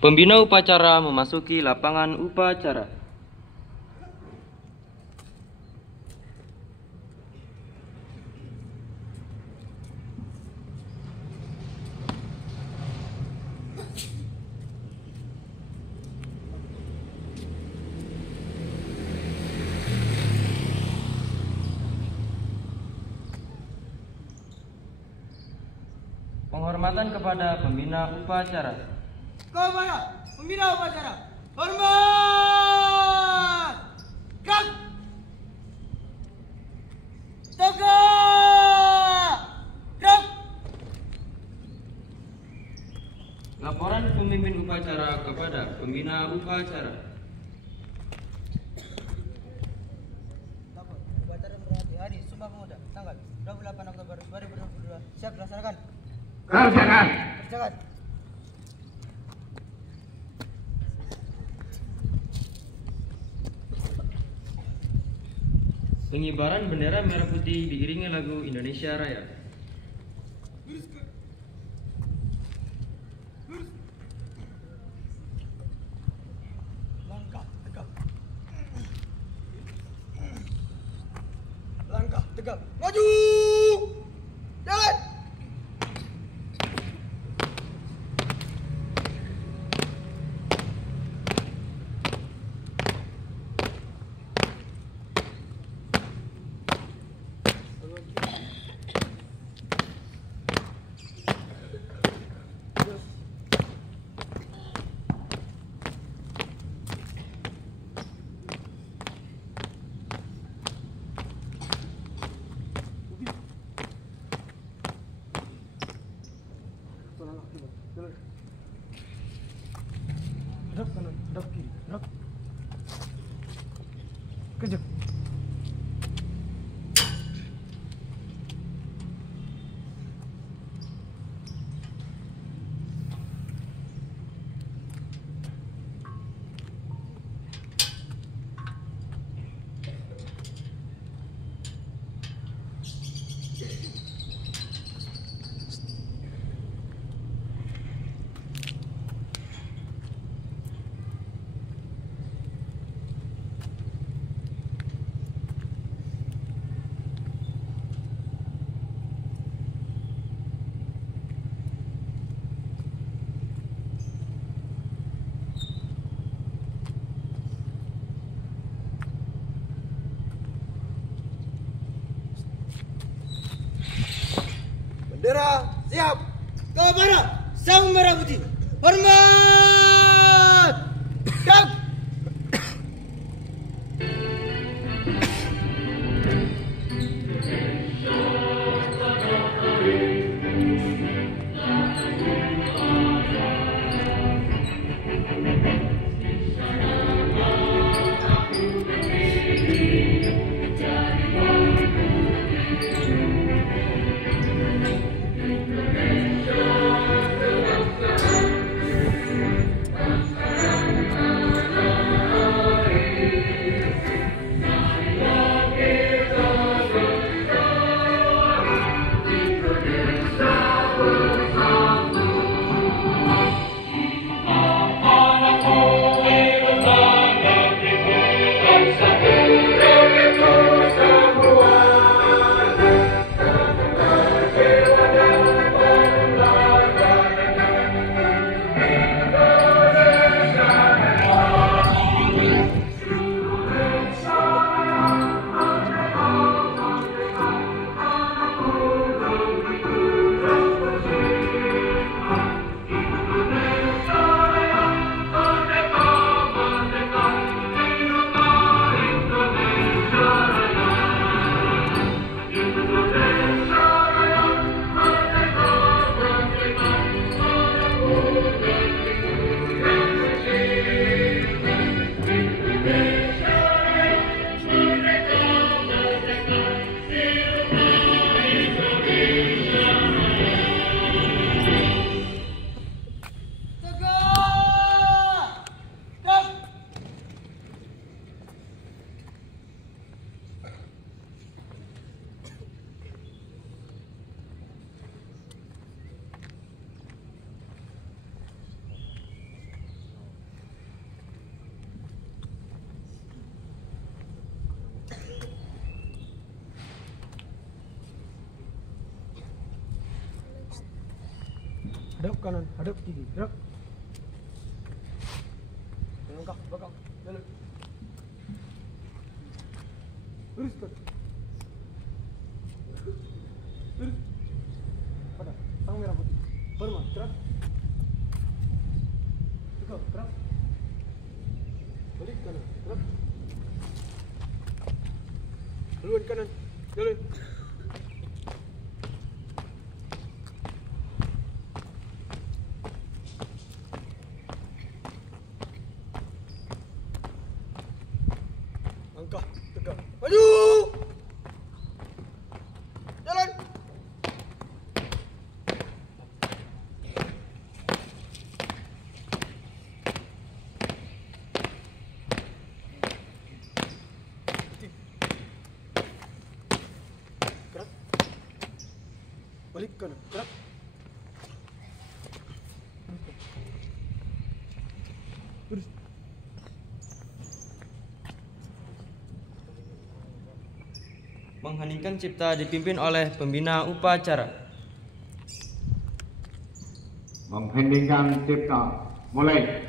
Pembina upacara memasuki lapangan upacara. Penghormatan kepada pembina upacara. Kepada pembina upacara, hormat! Gerak! Tegak! Gerak! Laporan pemimpin upacara kepada pembina upacara. Upacara memperingati Hari Sumpah Pemuda tanggal 28 Oktober 2022 siap dilaksanakan. Kerjakan. Kerjakan. Pengibaran bendera merah putih diiringi lagu Indonesia Raya. Langkah tegak. Langkah tegak. Maju! Jalan! Gerak kanan, gerak kiri, gerak. Kejap. Bendera siap. Kepada sang merah putih, hormat! Gerak! kanan, hadap kiri, gerak. Langkah belakang, jalan. Luruskan. Lurus. Pada, sang merah putih. Berma, gerak. Tegak, gerak. Balik kanan, gerak. Haluan kanan, jalan. Langkah, tegak, maju. Jalan. Gerak. Balik kanan, gerak. Lurus. Mengheningkan cipta dipimpin oleh pembina upacara. Mengheningkan cipta, mulai.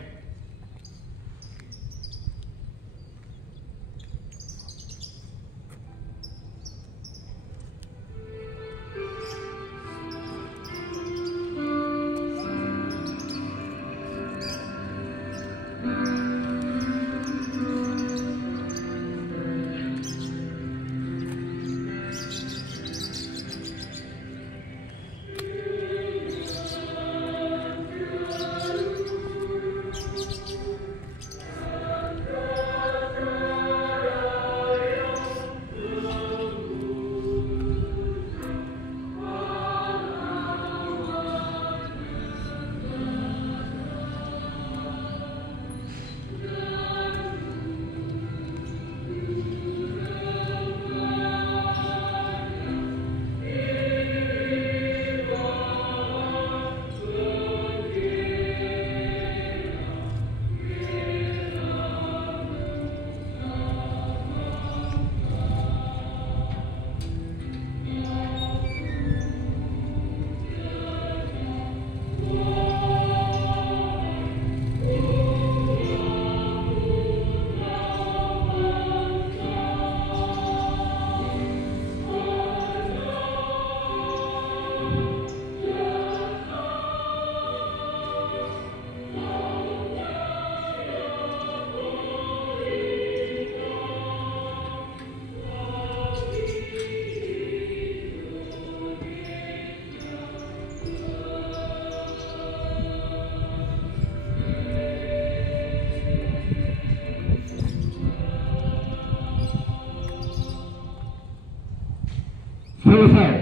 Selesai.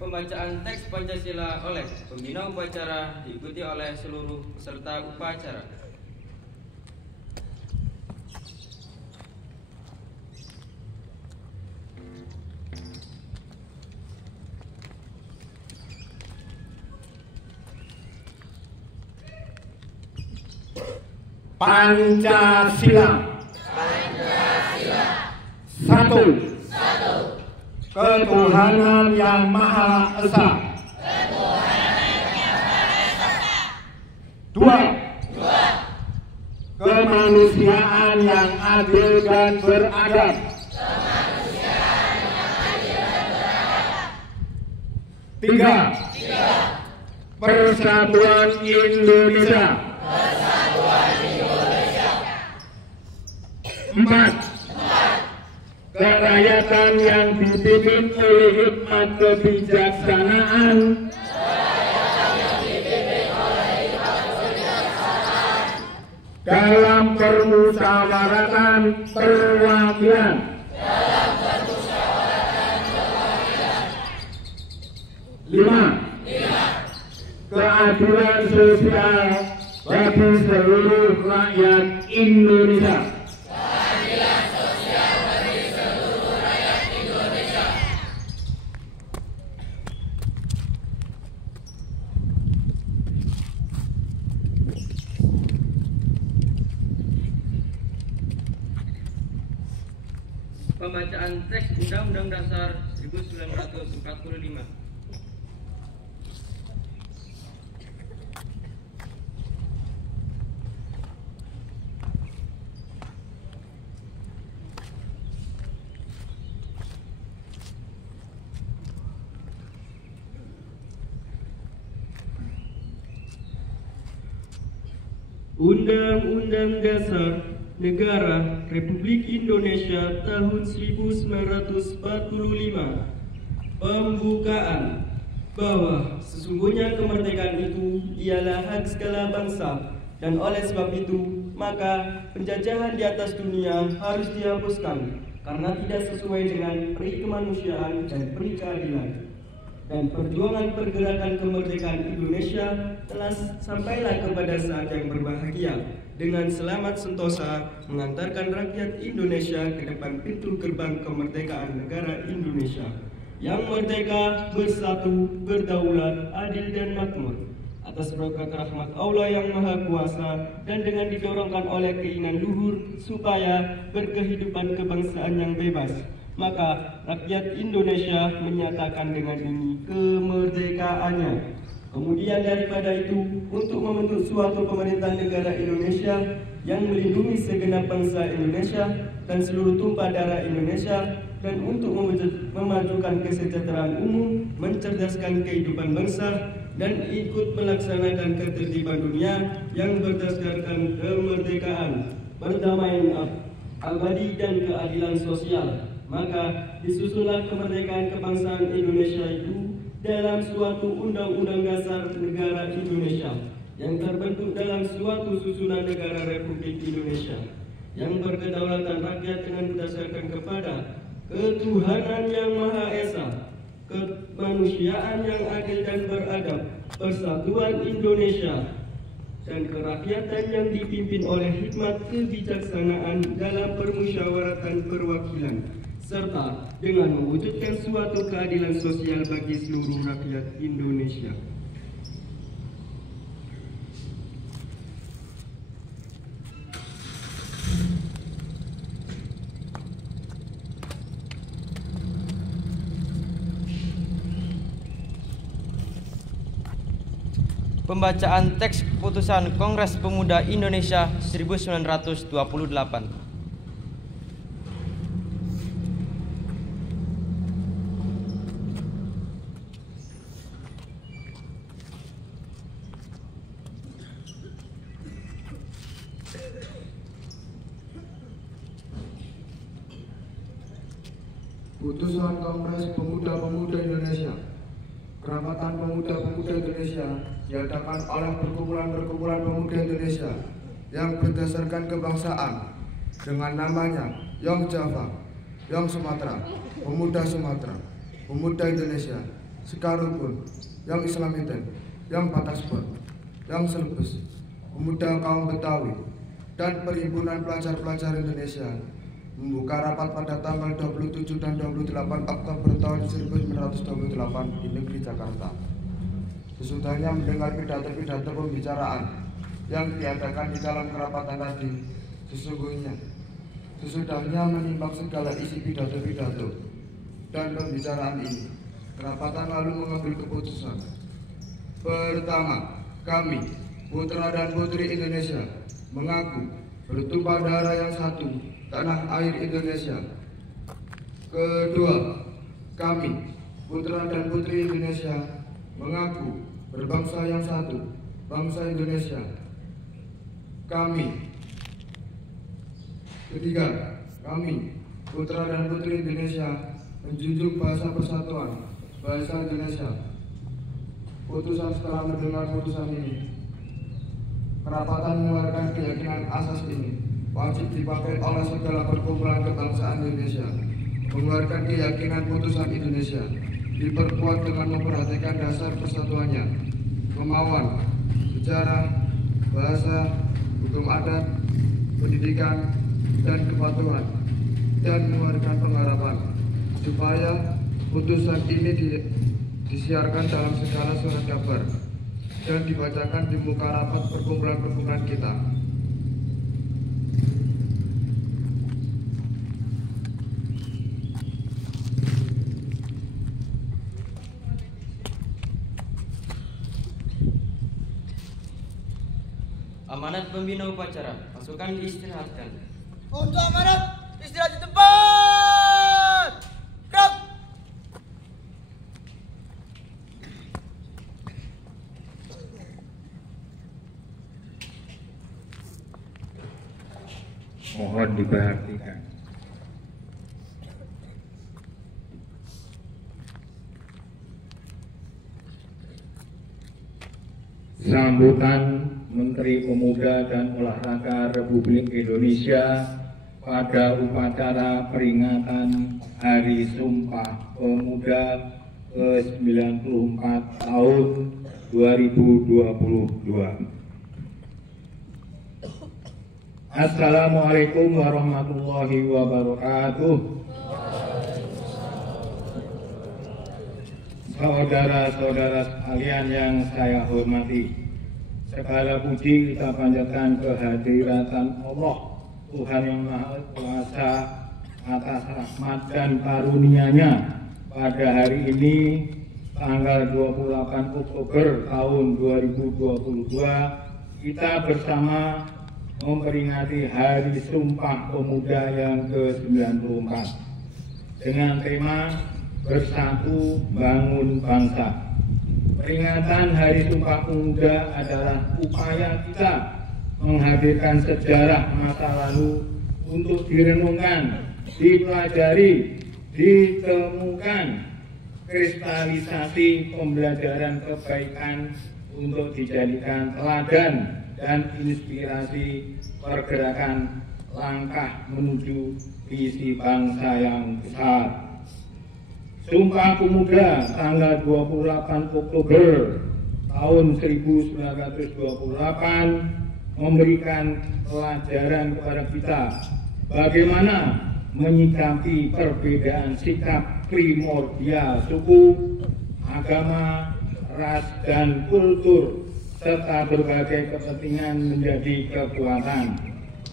Pembacaan teks Pancasila oleh pembina upacara diikuti oleh seluruh peserta upacara. Pancasila. Satu. Ketuhanan Yang Maha Esa. Dua. Kemanusiaan yang adil dan beradab. Tiga. Persatuan Indonesia. Empat. Kerakyatan yang dipimpin oleh hikmat kebijaksanaan. Dalam permusyawaratan perwakilan. Lima. Keadilan sosial bagi seluruh rakyat Indonesia. Pembacaan teks Undang-Undang Dasar 1945. Undang-Undang Dasar Negara Republik Indonesia tahun 1945. Pembukaan bahwa sesungguhnya kemerdekaan itu ialah hak segala bangsa, dan oleh sebab itu maka penjajahan di atas dunia harus dihapuskan karena tidak sesuai dengan peri kemanusiaan dan peri keadilan. Dan perjuangan pergerakan kemerdekaan Indonesia telah sampailah kepada saat yang berbahagia dengan selamat sentosa mengantarkan rakyat Indonesia ke depan pintu gerbang kemerdekaan negara Indonesia yang merdeka, bersatu, berdaulat, adil dan makmur atas berkat rahmat Allah yang Maha Kuasa dan dengan didorongkan oleh keinginan luhur supaya berkehidupan kebangsaan yang bebas. Maka rakyat Indonesia menyatakan dengan ini kemerdekaannya. Kemudian daripada itu, untuk membentuk suatu pemerintah negara Indonesia yang melindungi segenap bangsa Indonesia dan seluruh tumpah darah Indonesia, dan untuk memajukan kesejahteraan umum, mencerdaskan kehidupan bangsa, dan ikut melaksanakan ketertiban dunia yang berdasarkan kemerdekaan, perdamaian abadi dan keadilan sosial. Maka disusunlah kemerdekaan kebangsaan Indonesia itu dalam suatu undang-undang dasar negara Indonesia yang terbentuk dalam suatu susunan negara Republik Indonesia yang berkedaulatan rakyat dengan berdasarkan kepada ketuhanan yang Maha Esa, kemanusiaan yang adil dan beradab, persatuan Indonesia, dan kerakyatan yang dipimpin oleh hikmat kebijaksanaan dalam permusyawaratan perwakilan, serta dengan mewujudkan suatu keadilan sosial bagi seluruh rakyat Indonesia. Pembacaan teks keputusan Kongres Pemuda Indonesia 1928. Putusan Kongres Pemuda-Pemuda Indonesia. Kerapatan Pemuda-Pemuda Indonesia diadakan oleh perkumpulan-perkumpulan pemuda Indonesia yang berdasarkan kebangsaan dengan namanya Young Java, Young Sumatera, Pemuda Sumatera, Pemuda Indonesia, Sekarukun, Young Islamiten, Young Patasport, Young Selbes, Pemuda Kaum Betawi, dan Perhimpunan Pelajar-Pelajar Indonesia membuka rapat pada tanggal 27 dan 28 Oktober tahun 1928 di negeri Jakarta. Sesudahnya mendengar pidato-pidato pembicaraan yang diadakan di dalam kerapatan tadi, sesudahnya menimbang segala isi pidato-pidato dan pembicaraan ini, kerapatan lalu mengambil keputusan. Pertama, kami, putra dan putri Indonesia, mengaku bertumpah darah yang satu, tanah air Indonesia. Kedua, kami, putra dan putri Indonesia, mengaku berbangsa yang satu, bangsa Indonesia. Ketiga, kami, putra dan putri Indonesia, menjunjung bahasa persatuan, bahasa Indonesia. Putusan setelah mendengar putusan ini, kerapatan mengeluarkan keyakinan asas ini wajib dipakai oleh segala perkumpulan kebangsaan Indonesia. Mengeluarkan keyakinan putusan Indonesia diperkuat dengan memperhatikan dasar persatuannya, kemauan, sejarah, bahasa, hukum adat, pendidikan, dan kepatuhan, dan mengeluarkan pengharapan supaya putusan ini disiarkan dalam segala surat kabar dan dibacakan di muka rapat perkumpulan-perkumpulan kita. Amanat pembina upacara, pasukan diistirahatkan. Untuk amanat, istirahat di tempat. Gerak. Mohon diperhatikan. Sambutan Menteri Pemuda dan Olahraga Republik Indonesia pada upacara peringatan Hari Sumpah Pemuda ke-94 tahun 2022. Assalamualaikum warahmatullahi wabarakatuh. Saudara-saudara sekalian yang saya hormati, segala puji kita panjatkan kehadiran Allah, Tuhan yang Maha Kuasa, atas rahmat dan karunia-Nya pada hari ini, tanggal 28 Oktober tahun 2022, kita bersama memperingati Hari Sumpah Pemuda yang ke-94 dengan tema Bersatu Bangun Bangsa. Peringatan Hari Sumpah Pemuda adalah upaya kita menghadirkan sejarah masa lalu untuk direnungkan, dipelajari, ditemukan kristalisasi pembelajaran kebaikan untuk dijadikan teladan dan inspirasi pergerakan langkah menuju visi bangsa yang besar. Sumpah Pemuda tanggal 28 Oktober tahun 1928 memberikan pelajaran kepada kita bagaimana menyikapi perbedaan sikap primordial suku, agama, ras, dan kultur serta berbagai kepentingan menjadi kekuatan,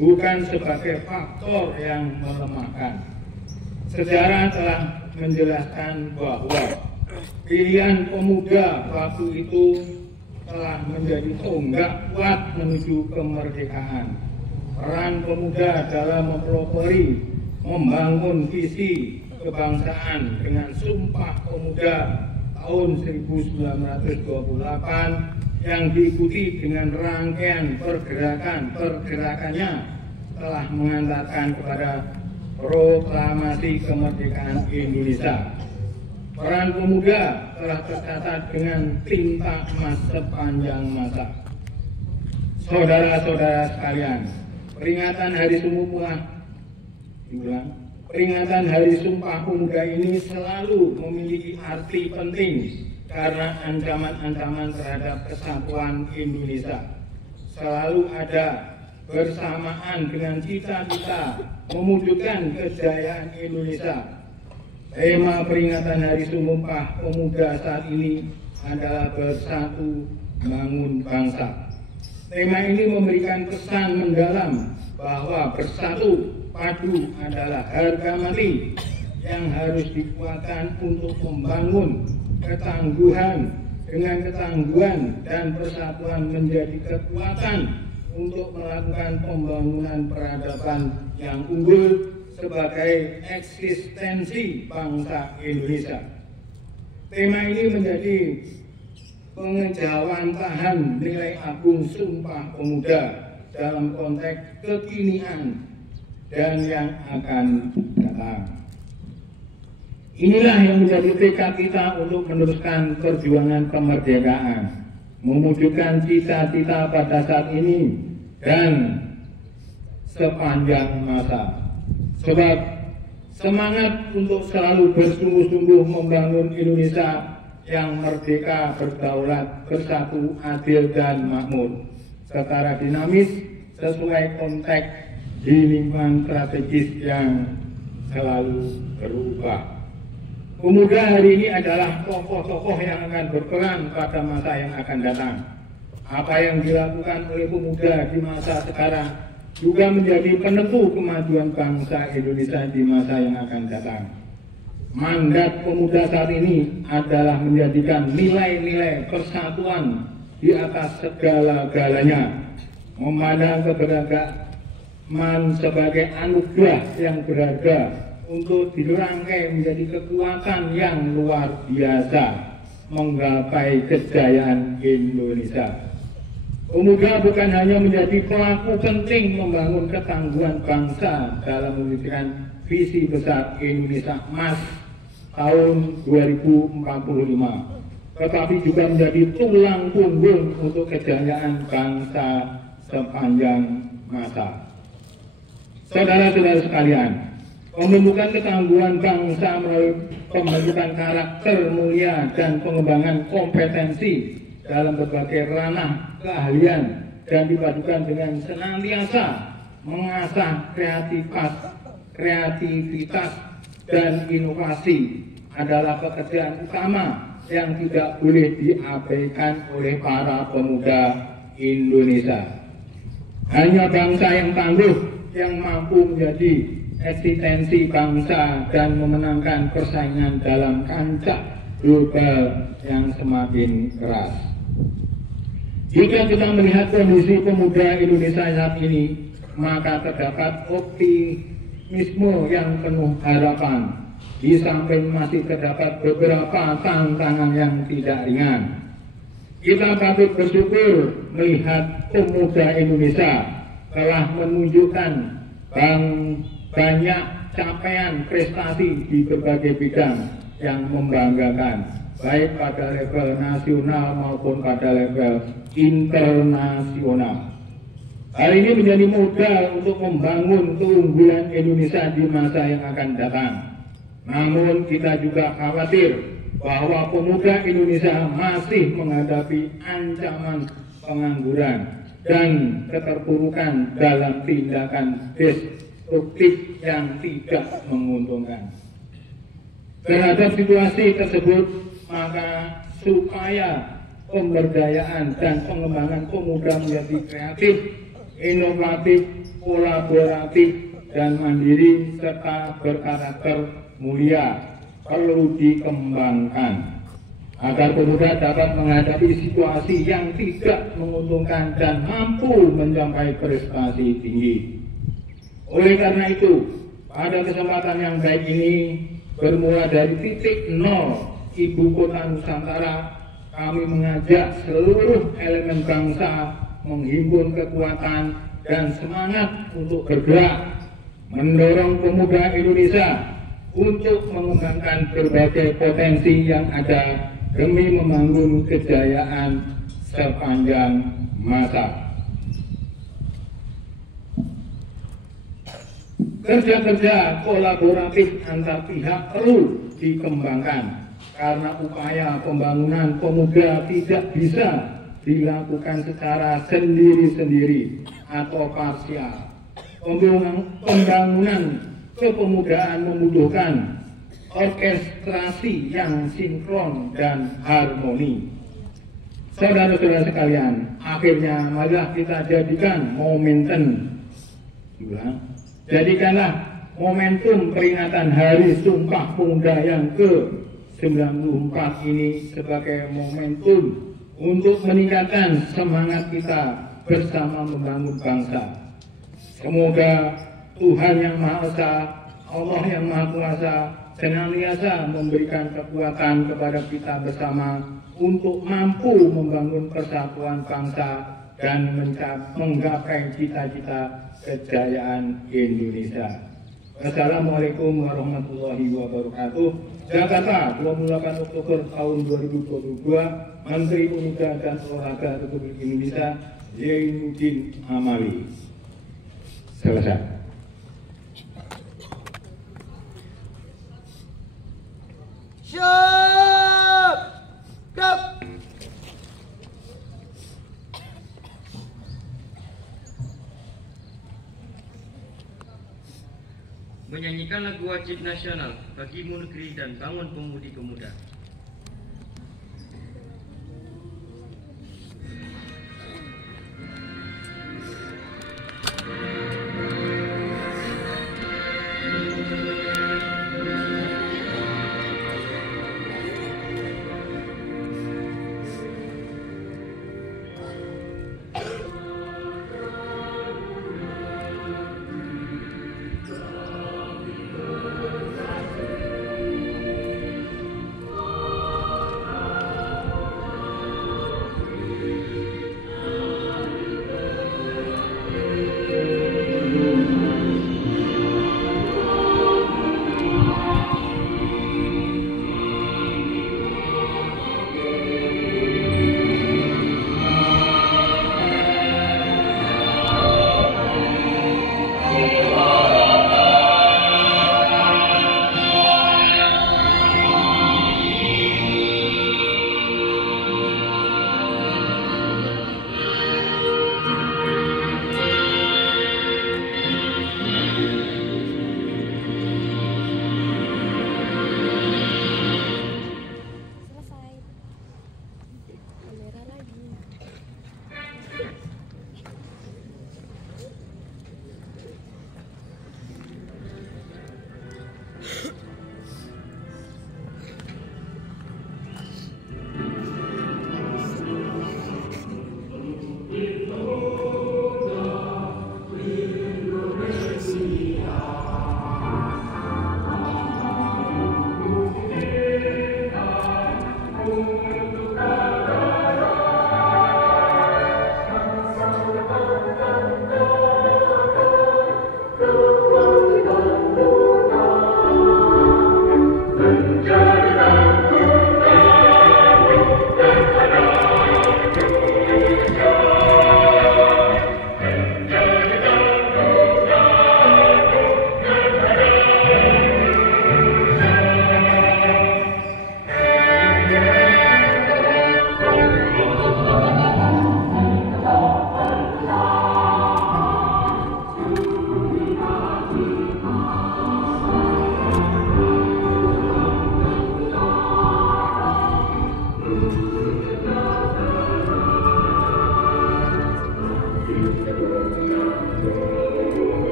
bukan sebagai faktor yang melemahkan. Sejarah telah menjelaskan bahwa pilihan pemuda waktu itu telah menjadi tonggak kuat menuju kemerdekaan. Peran pemuda dalam mempelopori, membangun visi kebangsaan dengan Sumpah Pemuda tahun 1928 yang diikuti dengan rangkaian pergerakannya telah mengantarkan kepada Proklamasi Kemerdekaan Indonesia. Peran pemuda telah tercatat dengan tinta emas sepanjang masa. Saudara-saudara sekalian, peringatan Hari Sumpah Pemuda ini selalu memiliki arti penting karena ancaman-ancaman terhadap kesatuan Indonesia selalu ada bersamaan dengan cita-cita mewujudkan kejayaan Indonesia. Tema peringatan Hari Sumpah Pemuda saat ini adalah Bersatu Bangun Bangsa. Tema ini memberikan pesan mendalam bahwa bersatu padu adalah harga mati yang harus dikuatkan untuk membangun ketangguhan. Dengan ketangguhan dan persatuan menjadi kekuatan untuk melakukan pembangunan peradaban yang unggul sebagai eksistensi bangsa Indonesia. Tema ini menjadi pengejawantahan nilai agung Sumpah Pemuda dalam konteks kekinian dan yang akan datang. Inilah yang menjadi tekad kita untuk meneruskan perjuangan kemerdekaan, mewujudkan cita-cita pada saat ini dan sepanjang masa. Sebab semangat untuk selalu bersungguh-sungguh membangun Indonesia yang merdeka, berdaulat, bersatu, adil, dan makmur secara dinamis sesuai konteks di lingkungan strategis yang selalu berubah. Pemuda hari ini adalah tokoh-tokoh yang akan berperan pada masa yang akan datang. Apa yang dilakukan oleh pemuda di masa sekarang juga menjadi penentu kemajuan bangsa Indonesia di masa yang akan datang. Mandat pemuda saat ini adalah menjadikan nilai-nilai persatuan di atas segala-galanya, memandang keberagaman sebagai anugerah yang berharga untuk dirangkai menjadi kekuatan yang luar biasa menggapai kejayaan Indonesia. Pemuda bukan hanya menjadi pelaku penting membangun ketangguhan bangsa dalam mewujudkan visi besar Indonesia Emas tahun 2045, tetapi juga menjadi tulang punggung untuk kejayaan bangsa sepanjang masa. Saudara-saudara sekalian, pembentukan ketangguhan bangsa melalui pembentukan karakter mulia dan pengembangan kompetensi dalam berbagai ranah keahlian dan dipadukan dengan senantiasa mengasah kreativitas dan inovasi adalah pekerjaan utama yang tidak boleh diabaikan oleh para pemuda Indonesia. Hanya bangsa yang tangguh yang mampu menjadi eksistensi bangsa dan memenangkan persaingan dalam kancah global yang semakin keras. Jika kita melihat kondisi pemuda Indonesia saat ini, maka terdapat optimisme yang penuh harapan. Di samping masih terdapat beberapa tantangan yang tidak ringan. Kita patut bersyukur melihat pemuda Indonesia telah menunjukkan banyak capaian prestasi di berbagai bidang yang membanggakan, baik pada level nasional maupun pada level internasional. Hal ini menjadi modal untuk membangun keunggulan Indonesia di masa yang akan datang. Namun kita juga khawatir bahwa pemuda Indonesia masih menghadapi ancaman pengangguran dan keterpurukan dalam tindakan destruktif yang tidak menguntungkan. Terhadap situasi tersebut, maka supaya pemberdayaan dan pengembangan pemuda menjadi kreatif, inovatif, kolaboratif, dan mandiri serta berkarakter mulia perlu dikembangkan agar pemuda dapat menghadapi situasi yang tidak menguntungkan dan mampu mencapai prestasi tinggi. Oleh karena itu, pada kesempatan yang baik ini, bermula dari titik nol Ibu Kota Nusantara, kami mengajak seluruh elemen bangsa menghimpun kekuatan dan semangat untuk bergerak, mendorong pemuda Indonesia untuk mengembangkan berbagai potensi yang ada demi membangun kejayaan sepanjang masa. Kerja-kerja kolaboratif antar pihak perlu dikembangkan karena upaya pembangunan pemuda tidak bisa dilakukan secara sendiri-sendiri atau parsial. Pembangunan kepemudaan membutuhkan orkestrasi yang sinkron dan harmoni. Saudara-saudara sekalian, akhirnya marilah kita jadikan jadikanlah momentum peringatan Hari Sumpah Pemuda yang ke-94 ini sebagai momentum untuk meningkatkan semangat kita bersama membangun bangsa. Semoga Tuhan Yang Maha Esa, Allah Yang Maha Kuasa senantiasa memberikan kekuatan kepada kita bersama untuk mampu membangun persatuan bangsa dan menggapai cita-cita kejayaan Indonesia. Wassalamualaikum warahmatullahi wabarakatuh. Jakarta, 28 Oktober tahun 2022, Menteri Pemuda dan Olahraga Republik Indonesia, Zainuddin Amali. Selesai. Siap! Gerak! Menyanyikan lagu wajib nasional Bagimu Negeri dan Bangun Pemudi Pemuda.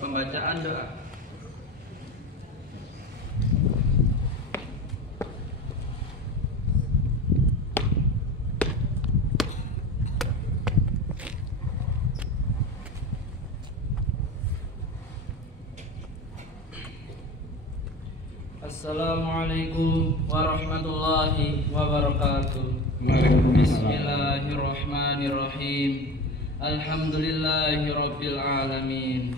Pembacaan doa. Assalamualaikum warahmatullahi wabarakatuh. Bismillahirrahmanirrahim. Alhamdulillahirabbil alamin.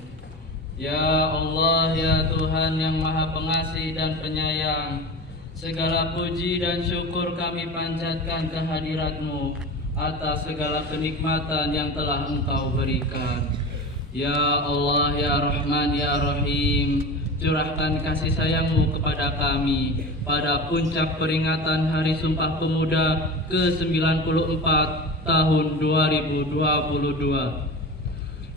Ya Allah, ya Tuhan yang Maha Pengasih dan Penyayang, segala puji dan syukur kami panjatkan kehadirat-Mu atas segala kenikmatan yang telah Engkau berikan. Ya Allah, ya Rahman, ya Rahim, curahkan kasih sayang-Mu kepada kami pada puncak peringatan Hari Sumpah Pemuda ke-94 tahun 2022.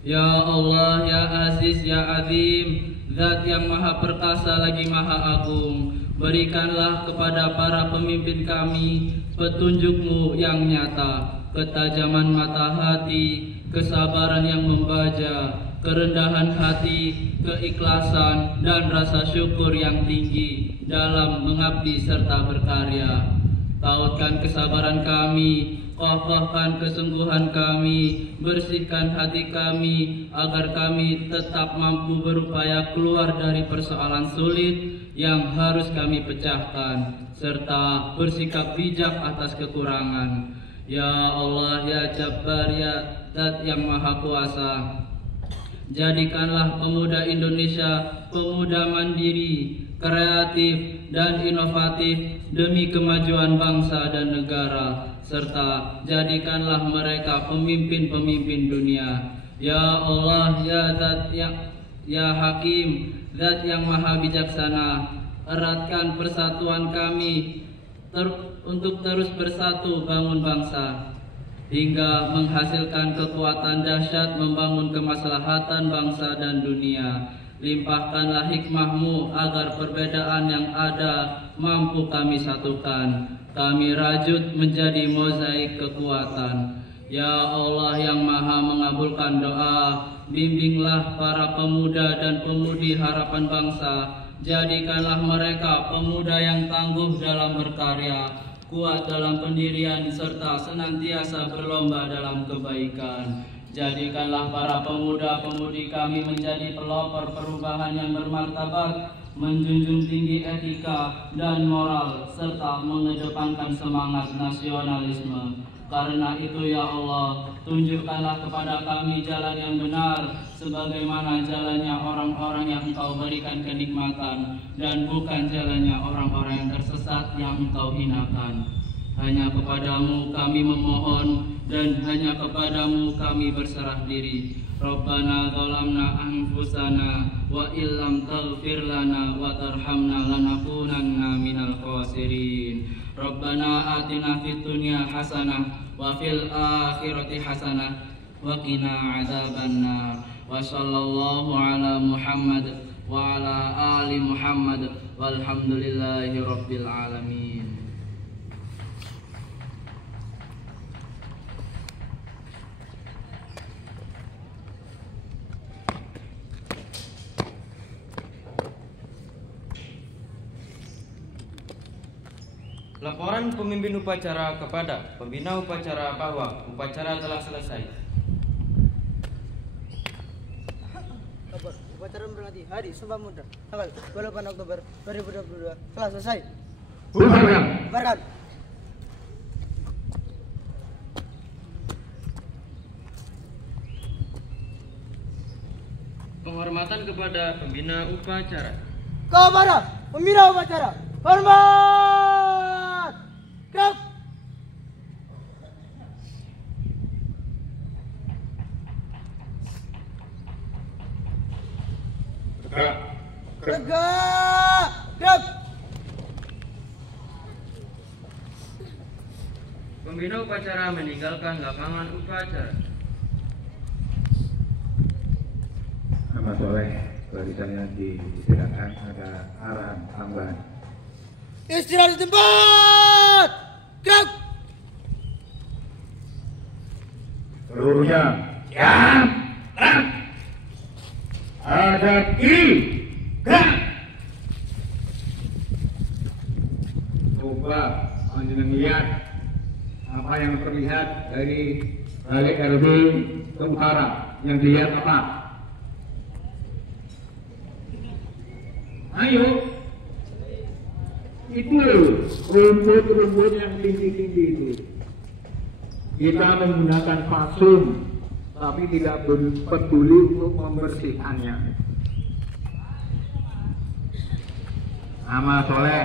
Ya Allah, ya Aziz, ya Azim, Zat yang Maha Perkasa lagi Maha Agung, berikanlah kepada para pemimpin kami petunjuk-Mu yang nyata, ketajaman mata hati, kesabaran yang membaja, kerendahan hati, keikhlasan, dan rasa syukur yang tinggi dalam mengabdi serta berkarya. Tautkan kesabaran kami, kokohkan kesungguhan kami, bersihkan hati kami, agar kami tetap mampu berupaya keluar dari persoalan sulit yang harus kami pecahkan, serta bersikap bijak atas kekurangan. Ya Allah, ya Jabbar, ya Zat yang Maha Kuasa, jadikanlah pemuda Indonesia pemuda mandiri, kreatif, dan inovatif demi kemajuan bangsa dan negara, serta jadikanlah mereka pemimpin-pemimpin dunia. Ya Allah, ya Zat ya Hakim, Zat yang Maha Bijaksana, eratkan persatuan kami untuk terus bersatu bangun bangsa, hingga menghasilkan kekuatan dahsyat membangun kemaslahatan bangsa dan dunia. Limpahkanlah hikmah-Mu agar perbedaan yang ada mampu kami satukan, kami rajut menjadi mozaik kekuatan. Ya Allah yang Maha mengabulkan doa, bimbinglah para pemuda dan pemudi harapan bangsa, jadikanlah mereka pemuda yang tangguh dalam berkarya, kuat dalam pendirian, serta senantiasa berlomba dalam kebaikan. Jadikanlah para pemuda-pemudi kami menjadi pelopor perubahan yang bermartabat, menjunjung tinggi etika dan moral, serta mengedepankan semangat nasionalisme. Karena itu ya Allah, tunjukkanlah kepada kami jalan yang benar, sebagaimana jalannya orang-orang yang Engkau berikan kenikmatan, dan bukan jalannya orang-orang yang tersesat yang Engkau hinakan. Hanya kepadamu kami memohon, dan hanya kepadamu kami berserah diri. Rabbana zalamna anfusana wa illam taghfir lana wa tarhamna lanakunanna minal khasirin. Rabbana atina fid dunya hasanah wa fil akhirati hasanah wa qina adzabannar. Wa sallallahu ala Muhammad wa ala ali Muhammad walhamdulillahi rabbil alamin. Laporan pemimpin upacara kepada pembina upacara bahwa upacara telah selesai. Kabar, upacara memperingati Hari Sumpah Pemuda tanggal 28 Oktober 2022 telah selesai. Bubarkan. Penghormatan kepada pembina upacara. Kepada pembina upacara, hormat. Gerak. Tegak. Gerak. Pembina upacara meninggalkan lapangan upacara. Nama soleh barisannya diistirahatkan, ada arahan tambahan. Istirahat di tempat. Gerak. Seluruhnya siap. Ada kiri. Gerak. Coba panjenengan lihat apa yang terlihat dari balik RW ke utara. Yang dilihat apa? Ayo. Itu rumput-rumput yang tinggi-tinggi itu. Kita menggunakan fasum, tapi tidak peduli untuk membersihkannya. Amal soleh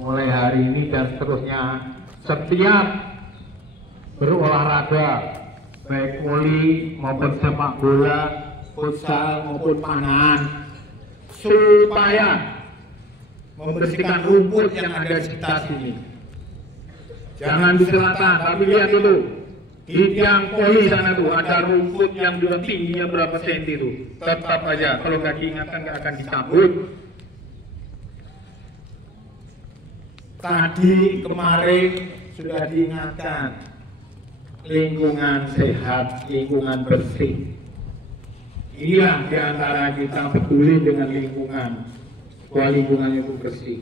mulai hari ini dan seterusnya, setiap berolahraga, baik voli maupun sepak bola, futsal maupun panahan, supaya membersihkan rumput yang ada di sekitar sini. Jangan di selatan, tapi lihat dulu di tiang poli sana tuh ada rumput yang juga tingginya berapa senti itu. Tetap aja kalau nggak diingatkan nggak akan dicabut. Tadi kemarin sudah diingatkan, lingkungan sehat, lingkungan bersih. Inilah diantara kita peduli dengan lingkungan. Supaya lingkungan itu bersih.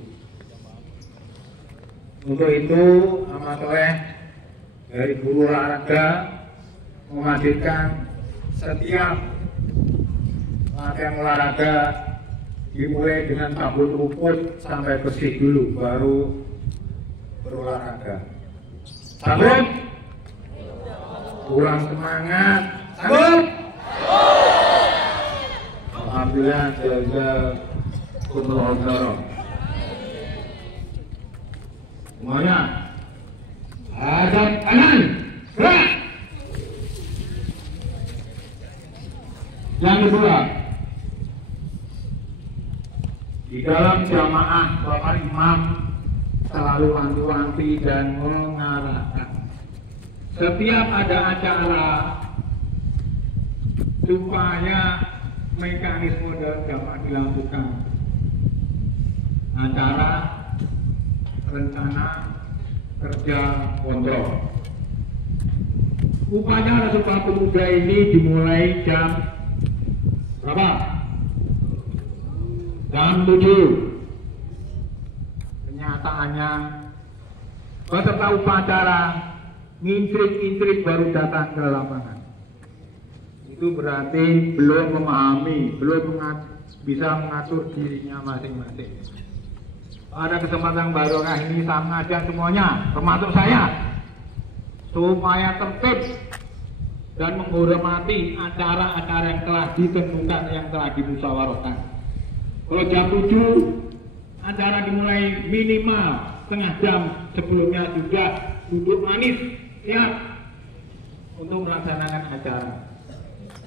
Untuk itu amat soleh dari guru olahraga menghadirkan setiap latihan olahraga dimulai dengan tabut rumput sampai bersih dulu, baru berolahraga. Sambut. Kurang semangat. Sambut. Alhamdulillah jaza kumullah. Semuanya hadap kanan. Gerak. Yang kedua, di dalam jamaah Bapak Imam selalu wanti-wanti dan mengarahkan. Setiap ada acara supaya mekanisme dapat dilakukan. Acara rencana kerja kontrol. Upacara Sumpah Pemuda ini dimulai jam berapa? Jam 7. Kenyataannya peserta upacara ngintrik-ngintrik baru datang ke lapangan. Itu berarti belum memahami, belum bisa mengatur dirinya masing-masing. Pada kesempatan barokah ini saya mengajak semuanya, termasuk saya, supaya tertib dan menghormati acara-acara yang telah ditentukan, yang telah dimusyawarahkan. Kalau jam 7 acara dimulai minimal setengah jam sebelumnya sudah duduk manis siap untuk melaksanakan acara.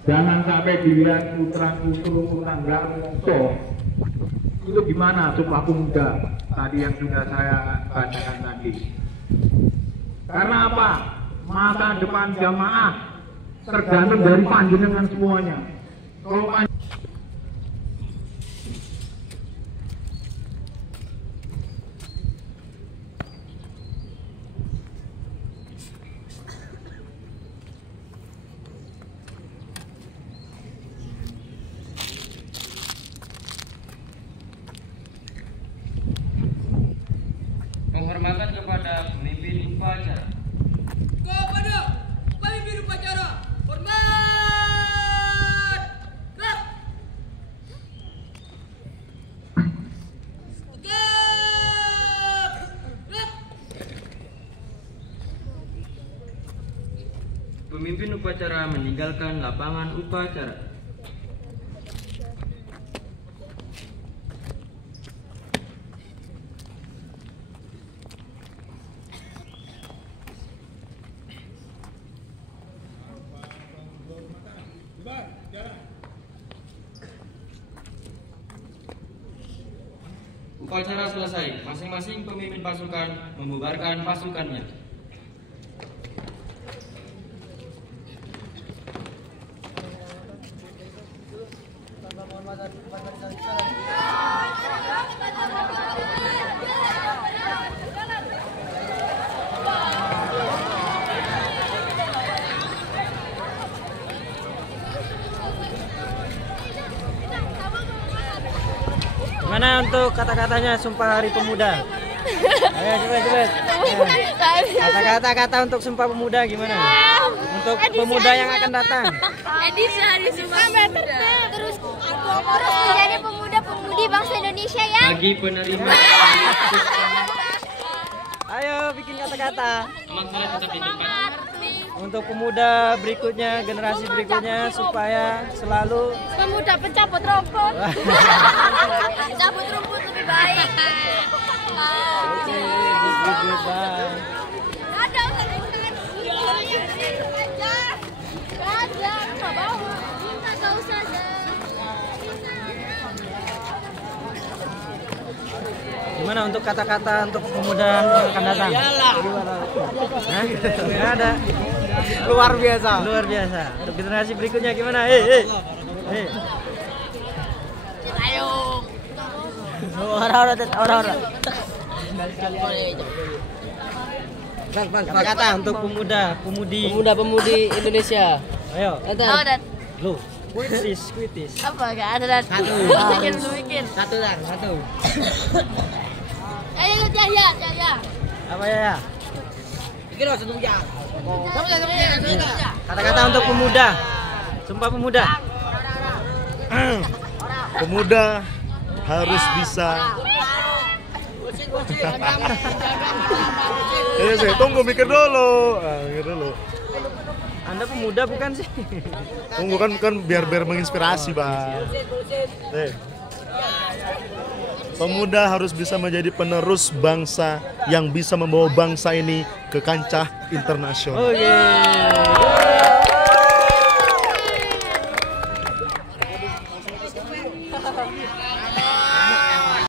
Jangan sampai dilihat putra-putru tangga mongso. Itu gimana Sumpah Pemuda tadi yang sudah saya bacakan tadi. Karena apa? Masa depan jamaah tergantung dari panjenengan semuanya. Kalau penghormatan kepada pemimpin upacara. Kepada pemimpin upacara, hormat! Gerak! Tegak! Gerak! Pemimpin upacara meninggalkan lapangan upacara. Upacara selesai, masing-masing pemimpin pasukan membubarkan pasukannya. Mana untuk kata-katanya Sumpah Hari Pemuda? Ayo cepet. Kata-kata untuk Sumpah Pemuda gimana? Untuk pemuda yang akan datang. Edisi Hari Sumpah Pemuda. Terus menjadi pemuda-pemudi bangsa Indonesia ya. Bagi penerima Ayo bikin kata-kata. aman sholat tetap di tempat. Untuk pemuda berikutnya, generasi berikutnya supaya selalu Pemuda pencabut rumput. Cabut rumput lebih baik. goodbye. Ada ada nggak bawa. Nggak usah. Gimana untuk kata-kata untuk pemuda yang akan datang? Gimana? Hah? Nggak ada. Luar biasa. Untuk generasi berikutnya gimana? Hei. Ayo. Orang. Kata-kata untuk pemuda-pemudi Indonesia. Ayo. Oh, dan Lu. Kuitis. apa gak ada dan Satu. bikin. Satu. Ayo Jaya. Apa ya? Kamu Kata-kata untuk pemuda. Sumpah Pemuda. Pemuda harus bisa. Saya tunggu mikir dulu. Anda pemuda bukan sih? Tunggu kan biar menginspirasi, Bang. Pemuda harus bisa menjadi penerus bangsa yang bisa membawa bangsa ini ke kancah internasional. Oke.